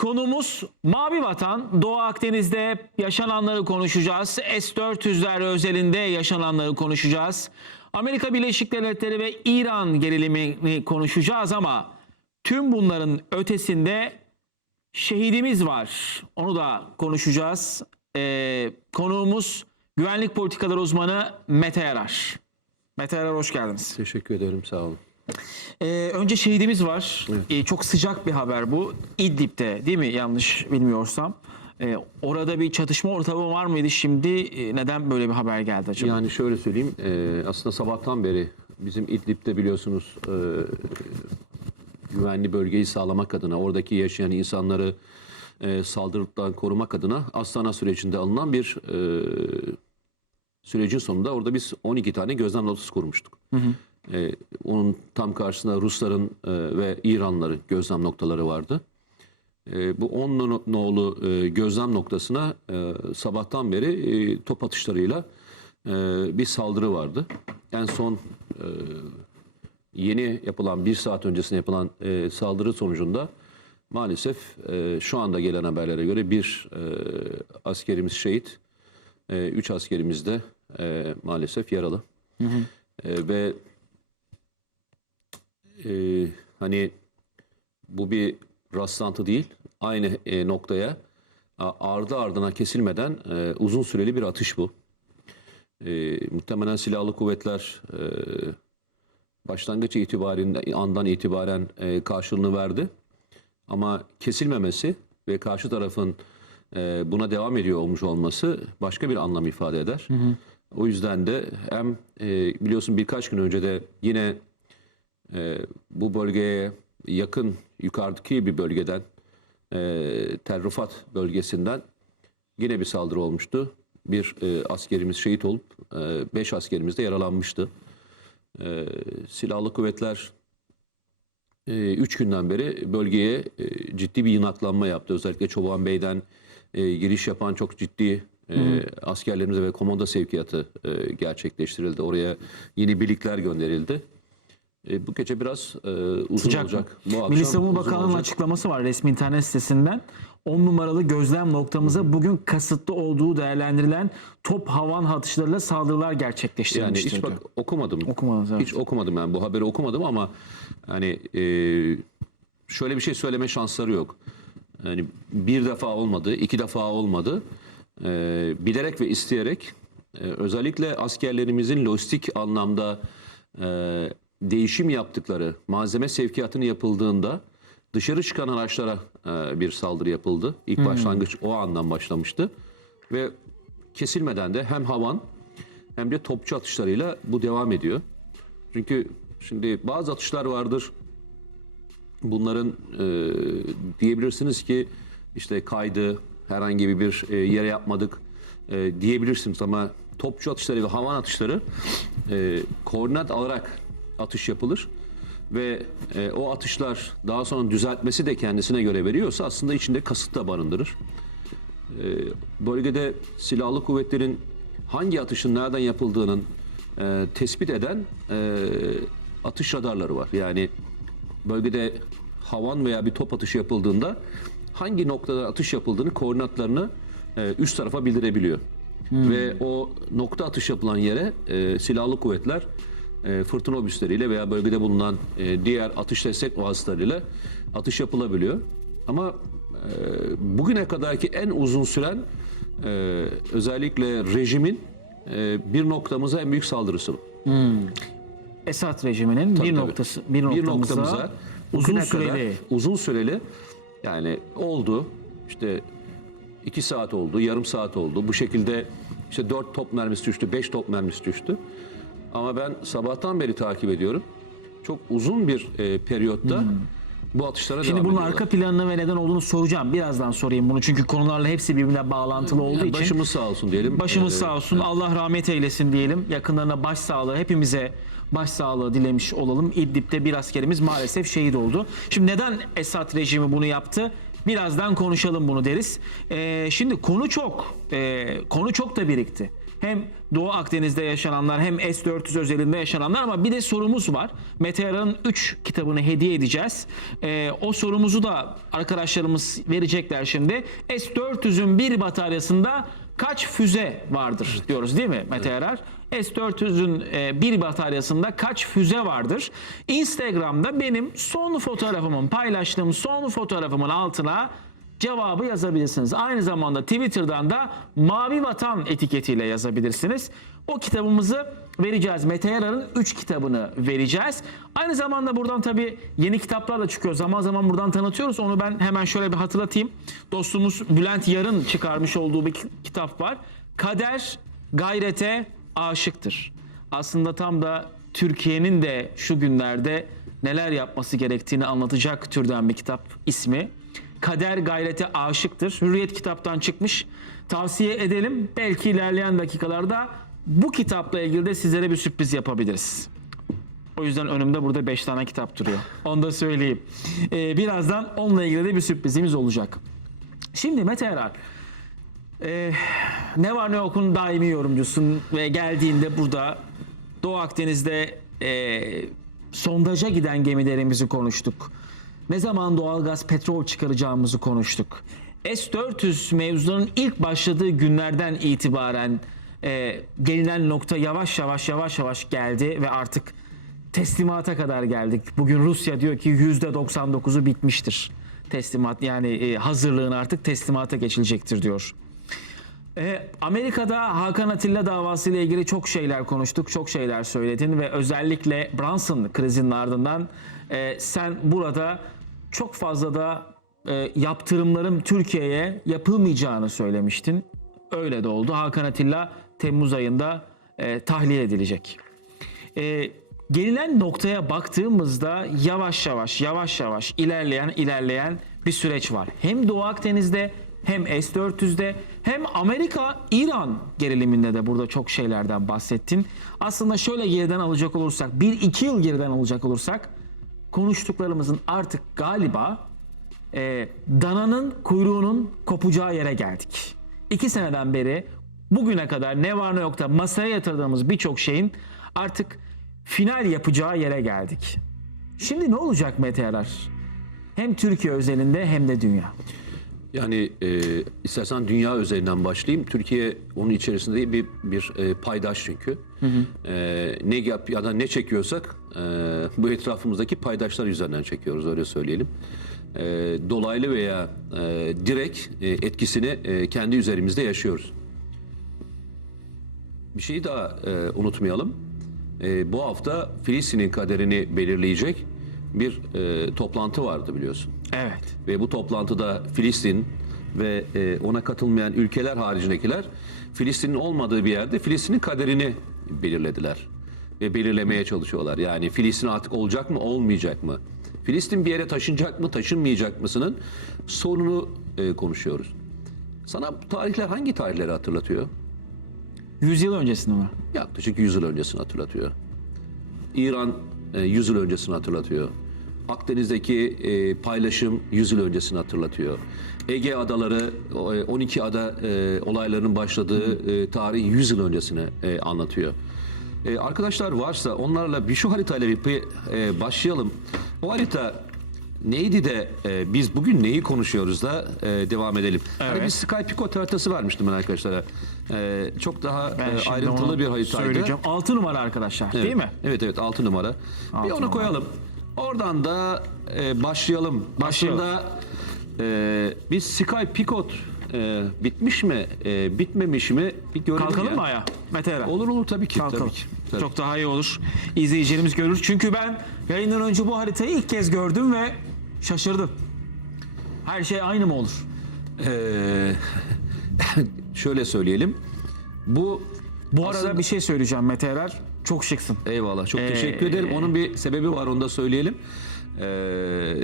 Konumuz Mavi Vatan. Doğu Akdeniz'de yaşananları konuşacağız. S-400'ler özelinde yaşananları konuşacağız. Amerika Birleşik Devletleri ve İran gerilimini konuşacağız ama tüm bunların ötesinde şehidimiz var. Onu da konuşacağız. Ee, konuğumuz güvenlik politikaları uzmanı Mete Yarar. Mete Yarar hoş geldiniz. Teşekkür ederim sağ olun. Ee, önce şehidimiz var. Ee, çok sıcak bir haber bu. İdlib'de değil mi yanlış bilmiyorsam. Ee, orada bir çatışma ortamı var mıydı şimdi? Ee, neden böyle bir haber geldi acaba? Yani şöyle söyleyeyim e, aslında sabahtan beri bizim İdlib'de biliyorsunuz e, güvenli bölgeyi sağlamak adına oradaki yaşayan insanları e, saldırıdan korumak adına Astana sürecinde alınan bir e, sürecin sonunda orada biz 12 tane gözlem noktası kurmuştuk. E, onun tam karşısında Rusların e, ve İranlıların gözlem noktaları vardı. E, bu 10 no- nolu e, gözlem noktasına e, sabahtan beri e, top atışlarıyla e, bir saldırı vardı. En son e, yeni yapılan bir saat öncesine yapılan e, saldırı sonucunda maalesef e, şu anda gelen haberlere göre bir e, askerimiz şehit, e, üç askerimiz de e, maalesef yaralı. E, ve e, hani bu bir rastlantı değil. Aynı e, noktaya ardı ardına kesilmeden e, uzun süreli bir atış bu. E, muhtemelen silahlı kuvvetler e, başlangıç itibariyle andan itibaren e, karşılığını verdi. Ama kesilmemesi ve karşı tarafın e, buna devam ediyor olmuş olması başka bir anlam ifade eder. O yüzden de hem e, biliyorsun birkaç gün önce de yine e, bu bölgeye yakın yukarıdaki bir bölgeden e, Tel Rifat bölgesinden yine bir saldırı olmuştu. Bir e, askerimiz şehit olup e, beş askerimiz de yaralanmıştı. E, silahlı kuvvetler e, üç günden beri bölgeye e, ciddi bir yınaklanma yaptı. Özellikle Çoban Bey'den e, giriş yapan çok ciddi e, askerlerimize ve komanda sevkiyatı e, gerçekleştirildi. Oraya yeni birlikler gönderildi. E, bu gece biraz e, uzun Sıcak mı? olacak. Bu akşam Milli Savunma Bakanlığı'nın açıklaması var resmi internet sitesinden. 10 numaralı gözlem noktamıza bugün kasıtlı olduğu değerlendirilen top havan atışlarıyla saldırılar Yani gerçekleştirilmiştir hiç bak okumadım. Okumadınız, evet. Hiç okumadım yani bu haberi okumadım ama hani e, şöyle bir şey söyleme şansları yok. Yani bir defa olmadı, iki defa olmadı. E, bilerek ve isteyerek e, özellikle askerlerimizin lojistik anlamda e, değişim yaptıkları malzeme sevkiyatını yapıldığında dışarı çıkan araçlara e, bir saldırı yapıldı. İlk başlangıç o andan başlamıştı ve kesilmeden de hem havan hem de topçu atışlarıyla bu devam ediyor. Çünkü şimdi bazı atışlar vardır. Bunların e, diyebilirsiniz ki işte kaydı herhangi bir e, yere yapmadık e, diyebilirsiniz ama topçu atışları ve havan atışları e, koordinat alarak atış yapılır ve e, o atışlar daha sonra düzeltmesi de kendisine göre veriyorsa aslında içinde kasıt da barındırır bölgede silahlı kuvvetlerin hangi atışın nereden yapıldığının e, tespit eden e, atış radarları var. Yani bölgede havan veya bir top atışı yapıldığında hangi noktada atış yapıldığını koordinatlarını e, üst tarafa bildirebiliyor. Ve o nokta atış yapılan yere e, silahlı kuvvetler e, fırtına obüsleriyle veya bölgede bulunan e, diğer atış destek vasıtalarıyla atış yapılabiliyor. Ama e, bugüne kadarki en uzun süren e, özellikle rejimin e, bir noktamıza en büyük saldırısı. bu. Esad rejiminin bir tabii. noktası bir Bir noktamıza, noktamıza uzun süreli kadar, uzun süreli yani oldu işte iki saat oldu, yarım saat oldu. Bu şekilde işte dört top mermisi düştü, beş top mermisi düştü. Ama ben sabahtan beri takip ediyorum. Çok uzun bir e, periyotta bu atışlara Şimdi devam bunun ediyorlar. arka planını ve neden olduğunu soracağım. Birazdan sorayım bunu çünkü konularla hepsi birbirine bağlantılı olduğu Yani için. başımız sağ olsun diyelim. Başımız Ee, sağ olsun. Allah rahmet eylesin diyelim. Yakınlarına başsağlığı, hepimize başsağlığı dilemiş olalım. İdlib'de bir askerimiz maalesef şehit oldu. Şimdi neden Esad rejimi bunu yaptı? Birazdan konuşalım bunu deriz. Ee, şimdi konu çok. Ee, konu çok da birikti. Hem Doğu Akdeniz'de yaşananlar hem S-400 özelinde yaşananlar ama bir de sorumuz var. Meteor'un 3 kitabını hediye edeceğiz. Ee, o sorumuzu da arkadaşlarımız verecekler şimdi. S-400'ün bir bataryasında kaç füze vardır diyoruz değil mi Mete Erer? S-400'ün e, bir bataryasında kaç füze vardır? Instagram'da benim son fotoğrafımın paylaştığım son fotoğrafımın altına cevabı yazabilirsiniz. Aynı zamanda Twitter'dan da Mavi Vatan etiketiyle yazabilirsiniz. O kitabımızı vereceğiz. Mete Yarar'ın 3 kitabını vereceğiz. Aynı zamanda buradan tabii yeni kitaplar da çıkıyor. Zaman zaman buradan tanıtıyoruz. Onu ben hemen şöyle bir hatırlatayım. Dostumuz Bülent Yar'ın çıkarmış olduğu bir ki- kitap var. Kader gayrete aşıktır. Aslında tam da Türkiye'nin de şu günlerde neler yapması gerektiğini anlatacak türden bir kitap ismi. Kader gayrete aşıktır. Hürriyet kitaptan çıkmış. Tavsiye edelim. Belki ilerleyen dakikalarda bu kitapla ilgili de sizlere bir sürpriz yapabiliriz. O yüzden önümde burada 5 tane kitap duruyor. Onu da söyleyeyim. Ee, birazdan onunla ilgili de bir sürprizimiz olacak. Şimdi Mete Erar, e, ne var ne yokun daimi yorumcusun ve geldiğinde burada Doğu Akdeniz'de e, sondaja giden gemilerimizi konuştuk. Ne zaman doğalgaz, petrol çıkaracağımızı konuştuk. S-400 mevzularının ilk başladığı günlerden itibaren e, gelinen nokta yavaş yavaş yavaş yavaş geldi ve artık teslimata kadar geldik. Bugün Rusya diyor ki %99'u bitmiştir. Teslimat yani e, hazırlığın artık teslimata geçilecektir diyor. E, Amerika'da Hakan Atilla davası ile ilgili çok şeyler konuştuk, çok şeyler söyledin ve özellikle Brunson krizinin ardından e, sen burada çok fazla da e, yaptırımların Türkiye'ye yapılmayacağını söylemiştin. Öyle de oldu. Hakan Atilla Temmuz ayında e, tahliye edilecek. E, gelinen noktaya baktığımızda yavaş yavaş yavaş yavaş ilerleyen ilerleyen bir süreç var. Hem Doğu Akdeniz'de hem S-400'de hem Amerika-İran geriliminde de burada çok şeylerden bahsettin. Aslında şöyle geriden alacak olursak, 1-2 yıl geriden alacak olursak konuştuklarımızın artık galiba e, dananın kuyruğunun kopacağı yere geldik. İki seneden beri bugüne kadar ne var ne yok da masaya yatırdığımız birçok şeyin artık final yapacağı yere geldik. Şimdi ne olacak Mete Yarar? Hem Türkiye özelinde hem de dünya. Yani e, istersen dünya üzerinden başlayayım. Türkiye onun içerisinde bir bir e, paydaş çünkü. E, ne yap ya da ne çekiyorsak e, bu etrafımızdaki paydaşlar üzerinden çekiyoruz öyle söyleyelim. E, dolaylı veya e, direkt e, etkisini e, kendi üzerimizde yaşıyoruz. Bir şeyi daha e, unutmayalım. E, bu hafta Filistin'in kaderini belirleyecek bir e, toplantı vardı biliyorsun. Evet. Ve bu toplantıda Filistin ve e, ona katılmayan ülkeler haricindekiler Filistin'in olmadığı bir yerde Filistin'in kaderini belirlediler. Ve belirlemeye çalışıyorlar. Yani Filistin artık olacak mı olmayacak mı? Filistin bir yere taşınacak mı taşınmayacak mısının sorunu e, konuşuyoruz. Sana bu tarihler hangi tarihleri hatırlatıyor? 100 yıl öncesinde mi? Yaklaşık 100 yıl öncesini hatırlatıyor. İran e, 100 yıl öncesini hatırlatıyor. Akdeniz'deki e, paylaşım 100 yıl öncesini hatırlatıyor. Ege adaları, o, e, 12 ada e, olaylarının başladığı e, tarih 100 yıl öncesine e, anlatıyor. E, arkadaşlar varsa onlarla bir şu haritayla bir bir, e, başlayalım. O harita neydi de e, biz bugün neyi konuşuyoruz da e, devam edelim. Hani Evet. bir Sky Picot haritası vermiştim ben arkadaşlara. E, çok daha Ben e, ayrıntılı bir haritaydı. Söyleyeceğim. 6 numara arkadaşlar değil mi? Evet evet 6 numara. bir Altı onu numara. koyalım. Oradan da e, başlayalım. Aslında e, biz Sky Picot e, bitmiş mi, e, bitmemiş mi bir görelim Kalkalım ya. mı ayağa? Mete Eren. Olur olur tabii ki. Kalkalım. Tabii ki. Tabii. Çok daha iyi olur. İzleyicilerimiz görür. Çünkü ben yayından önce bu haritayı ilk kez gördüm ve şaşırdım. Her şey aynı mı olur? Ee, şöyle söyleyelim. Bu Bu arada Aslında- bir şey söyleyeceğim Mete Erer. Çok şıksın. Eyvallah. Çok Ee, teşekkür ederim. Onun bir sebebi var. Onu da söyleyelim. Ee,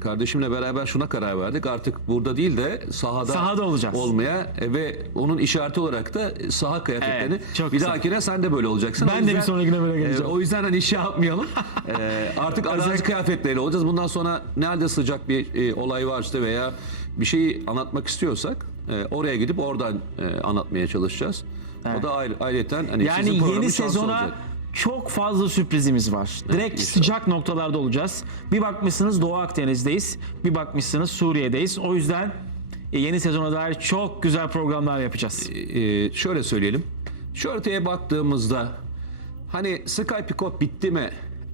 kardeşimle beraber şuna karar verdik. Artık burada değil de sahada, Sahada olacağız. olmaya e, ve onun işareti olarak da saha kıyafetlerini. Evet, çok bir güzel. dahakine sen de böyle olacaksın. Ben de bir sonrakine böyle geleceğim. e, o yüzden hani şey yapmayalım. Ee, artık arazi kıyafetleriyle olacağız. Bundan sonra nerede sıcak bir e, olay varsa veya bir şeyi anlatmak istiyorsak e, oraya gidip oradan e, anlatmaya çalışacağız. O da ayrı, ayrıyeten hani Yani sizin yeni sezona olacak. çok fazla sürprizimiz var. Direkt inşallah. sıcak noktalarda olacağız. Bir bakmışsınız Doğu Akdeniz'deyiz. Bir bakmışsınız Suriye'deyiz. O yüzden e, yeni sezona dair çok güzel programlar yapacağız. Ee, şöyle söyleyelim. Şu haritaya baktığımızda hani Sky Picot bitti mi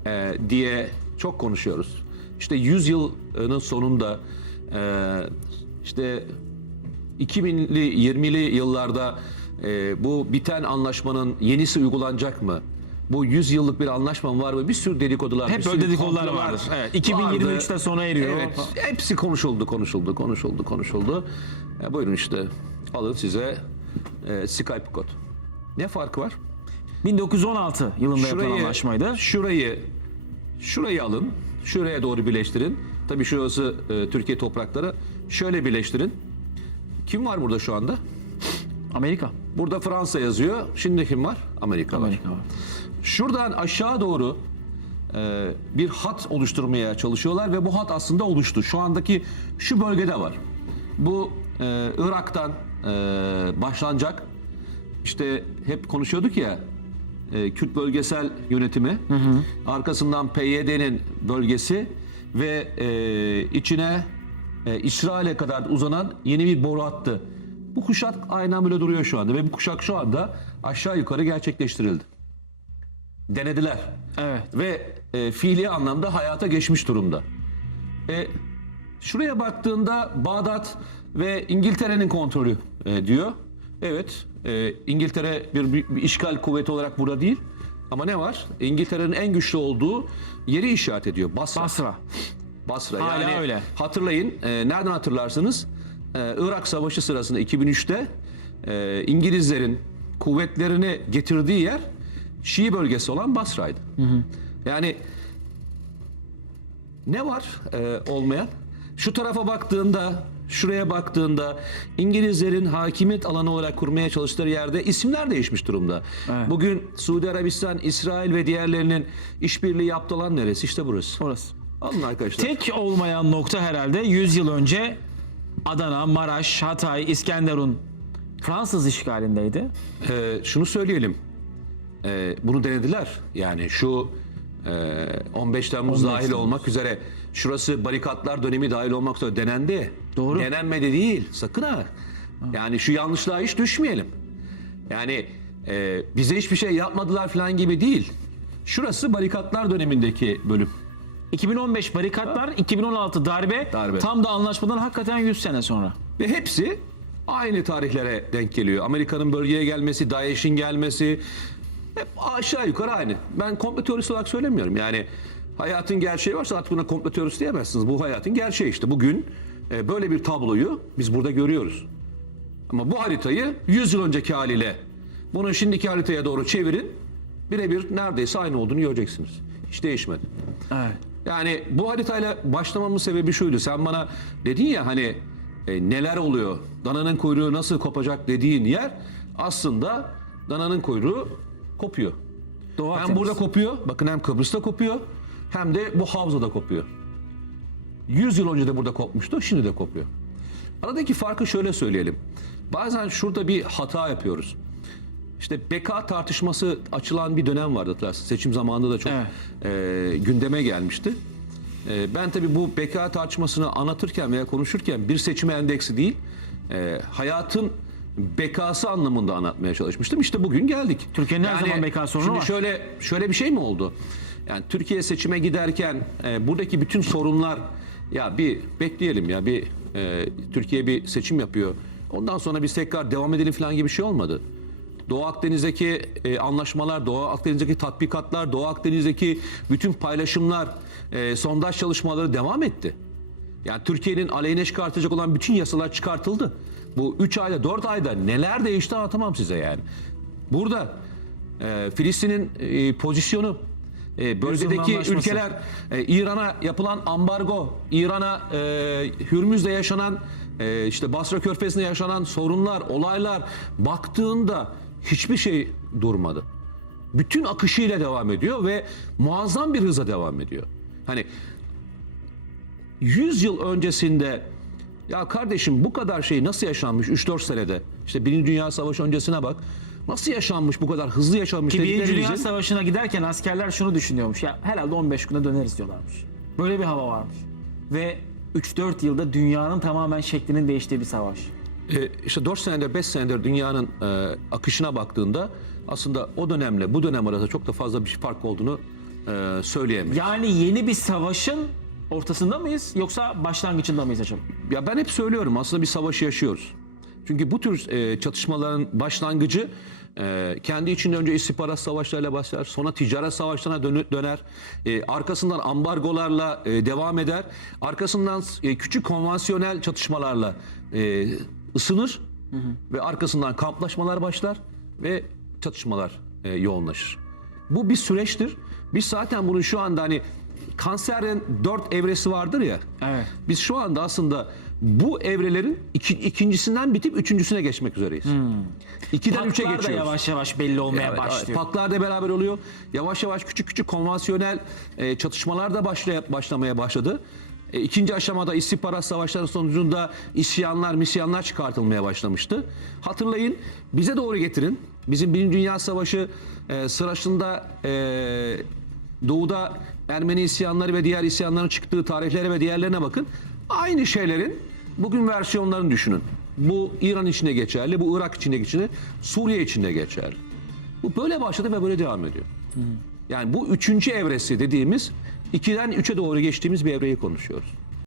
e, diye çok konuşuyoruz. İşte 100 yılın sonunda e, işte 2000'li 20'li yıllarda e, bu biten anlaşmanın yenisi uygulanacak mı? Bu 100 yıllık bir anlaşma mı var mı? Bir sürü dedikodular. Hep bir sürü öyle dedikodular vardır. Evet, 2023'te sona eriyor. Evet. Hepsi konuşuldu, konuşuldu, konuşuldu, konuşuldu. E, buyurun işte alın size e, Sky Picot. Ne farkı var? 1916 yılında yapılan anlaşmaydı. Şurayı, şurayı alın, şuraya doğru birleştirin. Tabii şurası e, Türkiye toprakları. Şöyle birleştirin. Kim var burada şu anda? Amerika. Burada Fransa yazıyor. Şimdi kim var? Amerika, var. Amerika var. Şuradan aşağı doğru e, bir hat oluşturmaya çalışıyorlar ve bu hat aslında oluştu. Şu andaki şu bölgede var. Bu e, Irak'tan e, başlanacak. İşte hep konuşuyorduk ya e, Kürt bölgesel yönetimi. Arkasından PYD'nin bölgesi ve e, içine e, İsrail'e kadar uzanan yeni bir boru hattı. Bu kuşak aynen böyle duruyor şu anda ve bu kuşak şu anda aşağı yukarı gerçekleştirildi denediler. Evet. Ve e, fiili anlamda hayata geçmiş durumda. E, şuraya baktığında Bağdat ve İngiltere'nin kontrolü e, diyor. Evet, e, İngiltere bir, bir, bir işgal kuvveti olarak burada değil. Ama ne var? İngiltere'nin en güçlü olduğu yeri işaret ediyor. Basra. Basra. Basra. Hala yani öyle. Hatırlayın, e, nereden hatırlarsınız? E, Irak Savaşı sırasında 2003'te e, İngilizlerin kuvvetlerini getirdiği yer Şii bölgesi olan Basra'ydı. Yani ne var e, olmayan? Şu tarafa baktığında, şuraya baktığında İngilizlerin hakimiyet alanı olarak kurmaya çalıştıkları yerde isimler değişmiş durumda. Evet. Bugün Suudi Arabistan, İsrail ve diğerlerinin işbirliği yaptığı alan neresi? İşte burası. Orası. Alın arkadaşlar. Tek olmayan nokta herhalde 100 yıl önce Adana, Maraş, Hatay, İskenderun Fransız işgalindeydi. Ee, şunu söyleyelim. Ee, bunu denediler. Yani şu 15 Temmuz 15 dahil Temmuz. olmak üzere şurası barikatlar dönemi dahil olmak üzere denendi. Doğru. Denenmedi değil. Sakın ha. Yani şu yanlışlığa hiç düşmeyelim. Yani e, bize hiçbir şey yapmadılar falan gibi değil. Şurası barikatlar dönemindeki bölüm. 2015 barikatlar, 2016 darbe, Darbe. tam da anlaşmadan hakikaten 100 sene sonra. Ve hepsi aynı tarihlere denk geliyor. Amerika'nın bölgeye gelmesi, DAEŞ'in gelmesi hep aşağı yukarı aynı. Ben komplo teorisi olarak söylemiyorum. Yani hayatın gerçeği varsa artık buna komplo teorisi diyemezsiniz. Bu hayatın gerçeği işte. Bugün e, böyle bir tabloyu biz burada görüyoruz. Ama bu haritayı 100 yıl önceki haliyle bunu şimdiki haritaya doğru çevirin. Birebir neredeyse aynı olduğunu göreceksiniz. Hiç değişmedi. Evet. Yani bu haritayla başlamamın sebebi şuydu. Sen bana dedin ya hani e, neler oluyor? Dananın kuyruğu nasıl kopacak dediğin yer aslında dananın kuyruğu kopuyor. Doğu Hem Akdeniz. burada kopuyor. Bakın hem Kıbrıs'ta kopuyor. Hem de bu havzada kopuyor. 100 yıl önce de burada kopmuştu. Şimdi de kopuyor. Aradaki farkı şöyle söyleyelim. Bazen şurada bir hata yapıyoruz. İşte beka tartışması açılan bir dönem vardı hatırlarsın. Seçim zamanında da çok e, gündeme gelmişti. E, ben tabii bu beka tartışmasını anlatırken veya konuşurken bir seçime endeksi değil, e, hayatın bekası anlamında anlatmaya çalışmıştım. İşte bugün geldik. Türkiye'nin her zaman beka sorunu şimdi var. Şöyle şöyle bir şey mi oldu? Yani Türkiye seçime giderken e, buradaki bütün sorunlar ya bir bekleyelim ya bir e, Türkiye bir seçim yapıyor. Ondan sonra biz tekrar devam edelim falan gibi bir şey olmadı. Doğu Akdeniz'deki e, anlaşmalar, Doğu Akdeniz'deki tatbikatlar, Doğu Akdeniz'deki bütün paylaşımlar, e, sondaj çalışmaları devam etti. Yani Türkiye'nin aleyhine çıkartacak olan bütün yasalar çıkartıldı. Bu 3 ayda 4 ayda neler değişti anlatamam size yani. Burada e, Filistin'in e, pozisyonu, e, bölgedeki ülkeler, e, İran'a yapılan ambargo, İran'a e, Hürmüz'de yaşanan, e, işte Basra Körfezi'nde yaşanan sorunlar, olaylar baktığında hiçbir şey durmadı. Bütün akışıyla devam ediyor ve muazzam bir hıza devam ediyor. Hani 100 yıl öncesinde ya kardeşim bu kadar şey nasıl yaşanmış 3-4 senede? İşte Birinci Dünya Savaşı öncesine bak. nasıl yaşanmış bu kadar hızlı yaşanmış Ki Birinci Dünya dediklerimizin- Savaşı'na giderken askerler şunu düşünüyormuş. Ya herhalde 15 güne döneriz diyorlarmış. Böyle bir hava varmış. Ve 3-4 yılda dünyanın tamamen şeklinin değiştiği bir savaş. E, işte 4 senedir 5 senedir dünyanın e, akışına baktığında aslında o dönemle bu dönem arasında çok da fazla bir fark olduğunu e, söyleyemeyiz. Yani yeni bir savaşın ortasında mıyız yoksa başlangıcında mıyız acaba? Ya ben hep söylüyorum aslında bir savaşı yaşıyoruz. Çünkü bu tür e, çatışmaların başlangıcı e, kendi içinde önce istihbarat savaşlarıyla başlar, sonra ticaret savaşlarına dönü- döner, e, arkasından ambargolarla e, devam eder, arkasından e, küçük konvansiyonel çatışmalarla e, ısınır ve arkasından kamplaşmalar başlar ve çatışmalar e, yoğunlaşır. Bu bir süreçtir. Biz zaten bunun şu anda hani kanserin dört evresi vardır ya. Evet. Biz şu anda aslında bu evrelerin iki- ikincisinden bitip üçüncüsüne geçmek üzereyiz. İkiden üçe Paklar da geçiyoruz. yavaş yavaş belli olmaya evet. başlıyor. Paklar da beraber oluyor. Yavaş yavaş küçük küçük konvansiyonel e, çatışmalar da başlaya, başlamaya başladı. E, ikinci aşamada istihbarat savaşları sonucunda isyanlar, misyanlar çıkartılmaya başlamıştı. Hatırlayın, bize doğru getirin. Bizim Birinci Dünya Savaşı e, sırasında e, Doğu'da Ermeni isyanları ve diğer isyanların çıktığı tarihlere ve diğerlerine bakın. Aynı şeylerin bugün versiyonlarını düşünün. Bu İran içinde geçerli, bu Irak içinde geçerli, Suriye içinde geçerli. Bu böyle başladı ve böyle devam ediyor. Yani bu üçüncü evresi dediğimiz ikiden üçe doğru geçtiğimiz bir evreyi konuşuyoruz.